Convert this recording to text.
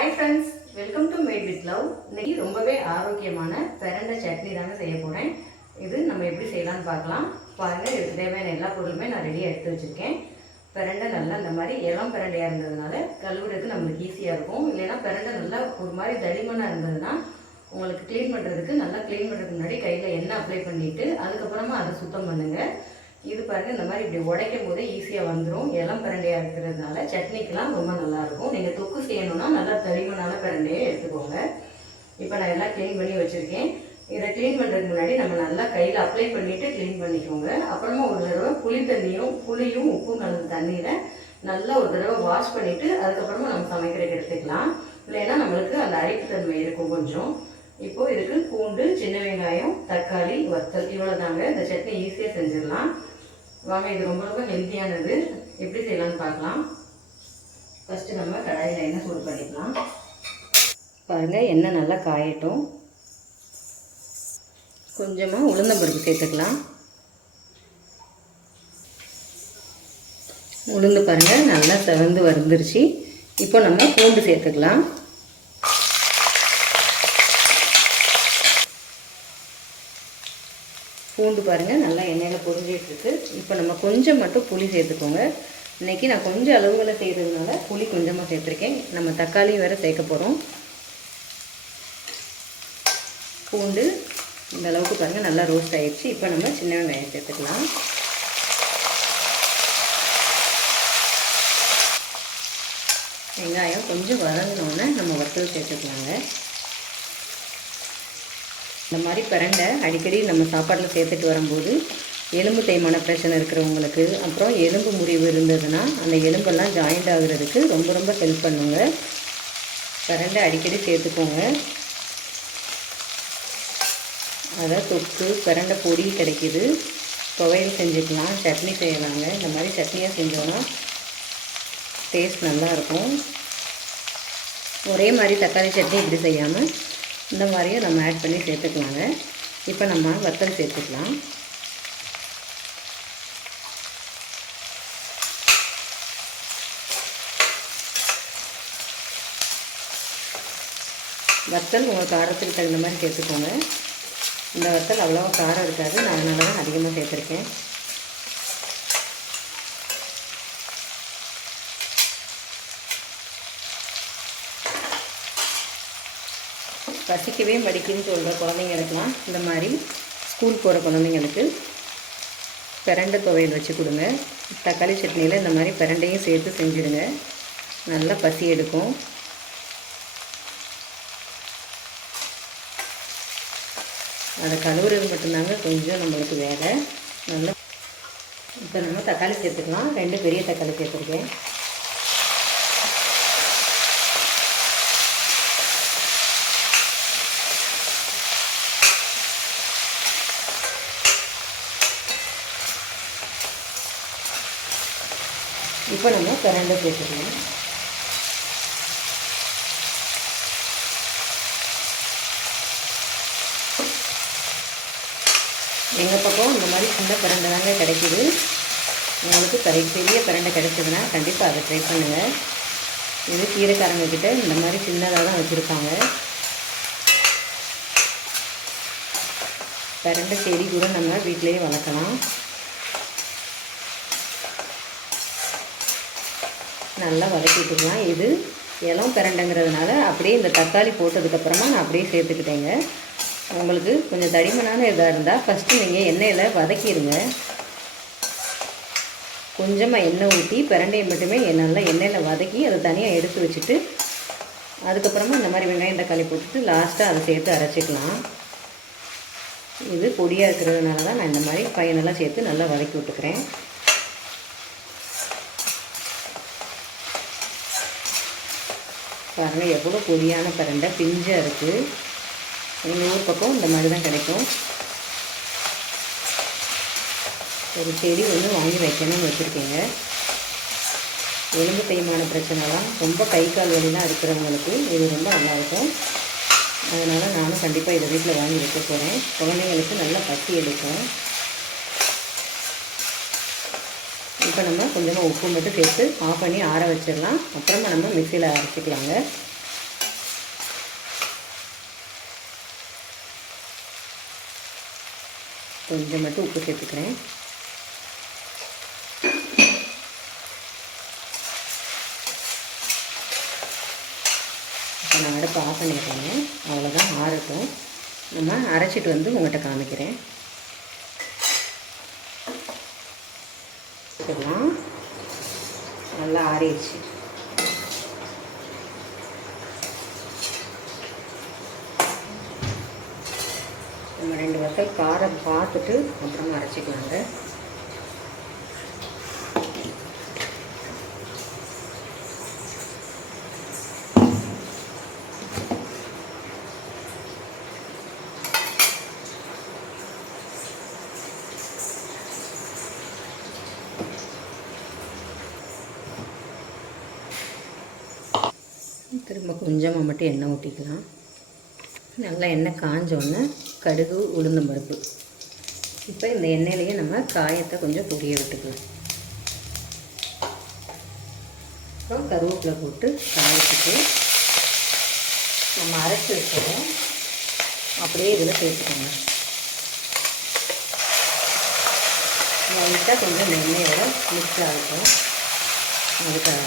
Hi friends welcome to made with love இன்னைக்கு ரொம்பவே ஆரோக்கியமான பிறண்ட சட்னி தாங்க செய்ய போகிறேன் இது நம்ம எப்படி செய்யலாம்னு பார்க்கலாம். பாருங்கள் இதுக்கு தேவையான எல்லா பொருளுமே நான் ரெடியாக எடுத்து வச்சுருக்கேன். பிரண்டை நல்லா இந்த மாதிரி இளம் பிறண்டையாக இருந்ததுனால கழுவுறதுக்கு நம்மளுக்கு ஈஸியாக இருக்கும். இல்லைன்னா பிரண்டை நல்லா ஒரு மாதிரி தடிமனாக இருந்ததுன்னா உங்களுக்கு க்ளீன் பண்ணுறதுக்கு நல்லா க்ளீன் பண்ணுறதுக்கு முன்னாடி கையில் எண்ணெய் அப்ளை பண்ணிவிட்டு அதுக்கப்புறமா அதை சுத்தம் பண்ணுங்கள் இது பாருங்கள் இந்த மாதிரி இப்படி உடைக்கும் போதே ஈஸியாக வந்துடும் இளம் பிரண்டையாக இருக்கிறதுனால சட்னிக்கெலாம் ரொம்ப நல்லாயிருக்கும். நீங்கள் தொக்கு செய்யணும்னா நல்லா தடிமனான பிரண்டையே எடுத்துக்கோங்க. இப்போ நான் எல்லாம் க்ளீன் பண்ணி வச்சுருக்கேன். இதை க்ளீன் பண்ணுறதுக்கு முன்னாடி நம்ம நல்லா கையில் அப்ளை பண்ணிவிட்டு க்ளீன் பண்ணிக்கோங்க. அப்புறமா ஒரு தடவை புளி தண்ணியும் புளியும் உப்பும் கலந்த தண்ணியில் நல்லா ஒரு தடவை வாஷ் பண்ணிவிட்டு அதுக்கப்புறமா நம்ம சமைக்கிறதுக்கு எடுத்துக்கலாம். இல்லைன்னா நம்மளுக்கு அந்த அரிப்புத்தன்மை இருக்கும் கொஞ்சம். இப்போது இதுக்கு பூண்டு சின்ன வெங்காயம் தக்காளி வத்தல் இவ்வளோ தாங்க இந்த சட்னி ஈஸியாக செஞ்சிடலாம். வாங்க இது ரொம்ப ரொம்ப ஹெல்த்தியானது எப்படி செய்யலாம்னு பார்க்கலாம். ஃபஸ்ட்டு நம்ம கடாயில் எண்ணெய் சூடு பண்ணிக்கலாம். பாருங்கள் எண்ணெய் நல்லா காயட்டும். கொஞ்சமாக உளுந்தம்பருப்பு சேர்த்துக்கலாம். உளுந்து பாருங்கள் நல்லா செவந்து வந்துருச்சு இப்போ நம்ம பூண்டு சேர்த்துக்கலாம். பூண்டு பாருங்கள் நல்லா எண்ணெயில் பொரிஞ்சிட்டு இப்போ நம்ம கொஞ்சம் மட்டும் புளி சேர்த்துக்கோங்க. இன்றைக்கி நான் கொஞ்சம் அளவுகளை செய்கிறதுனால புளி கொஞ்சமாக சேர்த்துருக்கேன். நம்ம தக்காளியும் வேறு சேர்க்க போகிறோம் பூண்டு இந்த அளவுக்கு பாருங்கள் நல்லா ரோஸ்ட் ஆகிடுச்சு இப்போ நம்ம சின்ன வெங்காயம் சேர்த்துக்கலாம். வெங்காயம் கொஞ்சம் வதங்கினோன்னே நம்ம வத்தல் சேர்த்துக்கலாங்க. இந்த மாதிரி பிரண்டை அடிக்கடி நம்ம சாப்பாட்டில் சேர்த்துட்டு வரும்போது எலும்பு தேய்மான பிரச்சனை இருக்கிறவங்களுக்கு அப்புறம் எலும்பு முறிவு இருந்ததுன்னா அந்த எலும்பெல்லாம் ஜாயிண்ட் ஆகுறதுக்கு ரொம்ப ரொம்ப ஹெல்ப் பண்ணுங்க. பிரண்டை அடிக்கடி சேர்த்துக்கோங்க. அதை தொக்கு பிரண்டை பொடி கிடைக்கிது. துவையல் செஞ்சுக்கலாம் சட்னி செய்யலாங்க. இந்த மாதிரி சட்னியாக செஞ்சோன்னா டேஸ்ட் நல்லாயிருக்கும் ஒரே மாதிரி தக்காளி சட்னி இப்படி செய்யாமல் இந்த மாதிரியும் நம்ம ஆட் பண்ணி சேர்த்துக்கலாங்க. இப்போ நம்ம வத்தல் சேர்த்துக்கலாம். வத்தல் உங்கள் காரத்துக்கு தகுந்த மாதிரி சேர்த்துக்கோங்க. இந்த வத்தல் அவ்வளோவா காரம் இருக்காது. நான் அதனால தான் அதிகமாக சேர்த்துருக்கேன். பசிக்கவே மடிக்குன்னு சொல்கிற குழந்தைங்களுக்குலாம் இந்த மாதிரி ஸ்கூல் போகிற குழந்தைங்களுக்கு பிரண்டை துவையல் வச்சு கொடுங்க. தக்காளி சட்னியில் இந்த மாதிரி பிரண்டையும் சேர்த்து செஞ்சுடுங்க. நல்லா பசி எடுக்கும். அதை கழுவுறது மட்டும்தாங்க கொஞ்சம் நம்மளுக்கு வேலை. நல்லா இப்போ நம்ம தக்காளி சேர்த்துக்கலாம். ரெண்டு பெரிய தக்காளி சேர்த்துருக்கேன். இப்போ நம்ம கரண்டை சேர்த்துக்கலாம். எங்கள் பக்கம் இந்த மாதிரி சின்ன பிரண்டை தாங்க கிடைக்கிது. உங்களுக்கு பெரிய பெரிய பிரண்டை கிடைச்சதுன்னா கண்டிப்பாக அதை ட்ரை பண்ணுங்கள் இது கீரைக்காரங்கக்கிட்ட இந்த மாதிரி சின்னதாக தான் வச்சுருப்பாங்க. பிரண்டை செடி கூட நம்ம வீட்டிலேயே வளர்க்கலாம். நல்லா வதக்கிட்டுக்கலாம். இது இளம் பிரண்டைங்கிறதுனால அப்படியே இந்த தக்காளி போட்டதுக்கப்புறமா நான் அப்படியே சேர்த்துக்கிட்டேங்க. உங்களுக்கு கொஞ்சம் தடிமனான இதாக இருந்தால் ஃபஸ்ட்டு நீங்கள் எண்ணெயில் வதக்கிடுங்க. கொஞ்சமாக எண்ணெய் ஊற்றி பிரண்டையை மட்டுமே நல்லா எண்ணெயில் வதக்கி அதை தனியாக எடுத்து வச்சுட்டு அதுக்கப்புறமா இந்த மாதிரி வெங்காயம் தக்காளி போட்டுட்டு லாஸ்ட்டாக அதை சேர்த்து அரைச்சிக்கலாம். இது பொடியாக இருக்கிறதுனால தான் நான் இந்த மாதிரி பையனெல்லாம் சேர்த்து நல்லா வதக்கி விட்டுக்கிறேன். பாருங்கள் எவ்வளோ பொடியான பரண்டை பிஞ்சாக இருக்குது எங்கள் ஊர் பக்கம் இந்த மாதிரி தான் கிடைக்கும். ஒரு செடி வந்து வாங்கி வைக்கணும்னு வச்சுருக்கீங்க. எலும்பு தேய்மான பிரச்சனைலாம் ரொம்ப கை கால் வழிலாம் இருக்கிறவங்களுக்கு இது ரொம்ப நல்லாயிருக்கும். அதனால் நானும் கண்டிப்பாக இதை வீட்டில் வாங்கி வைக்க போகிறேன் குழந்தைங்களுக்கு நல்லா பசி எடுக்கும். இப்போ நம்ம கொஞ்சமாக உப்பு மட்டும் சேர்த்து ஆஃப் பண்ணி ஆற வச்சிடலாம். அப்புறமா நம்ம மிக்சியில் அரைச்சிக்கலாங்க. கொஞ்சம் மட்டும் உப்பு சேர்த்துக்கிறேன். இப்போ நான் அடுப்பு ஆஃப் பண்ணிடுறேங்க. அவ்வளோதான் ஆறட்டும். நம்ம அரைச்சிட்டு வந்து உங்கள்கிட்ட காமிக்கிறேன். வச்சிடலாம் நல்லா ஆறிடுச்சு. நம்ம ரெண்டு வத்தல் காரம் பார்த்துட்டு அப்புறமா அரைச்சிக்கலாங்க. திரும்ப கொஞ்சமாக மட்டும் எண்ணெய் ஊற்றிக்கலாம் நல்லா எண்ணெய் காஞ்சோடனே கடுகு உளுந்தம் பருப்பு. இப்போ இந்த எண்ணெயிலேயே நம்ம காயத்தை கொஞ்சம் பொரிய விட்டுக்கலாம். அப்புறம் கருவேப்பிலை போட்டு காயத்துக்கு நம்ம அரைச்சி வச்சோம் அப்படியே இதில் சேர்த்துக்கோங்க. லைட்டாக கொஞ்சம் எண்ணெயோட மிக்ஸ் ஆகட்டும். அதுக்காக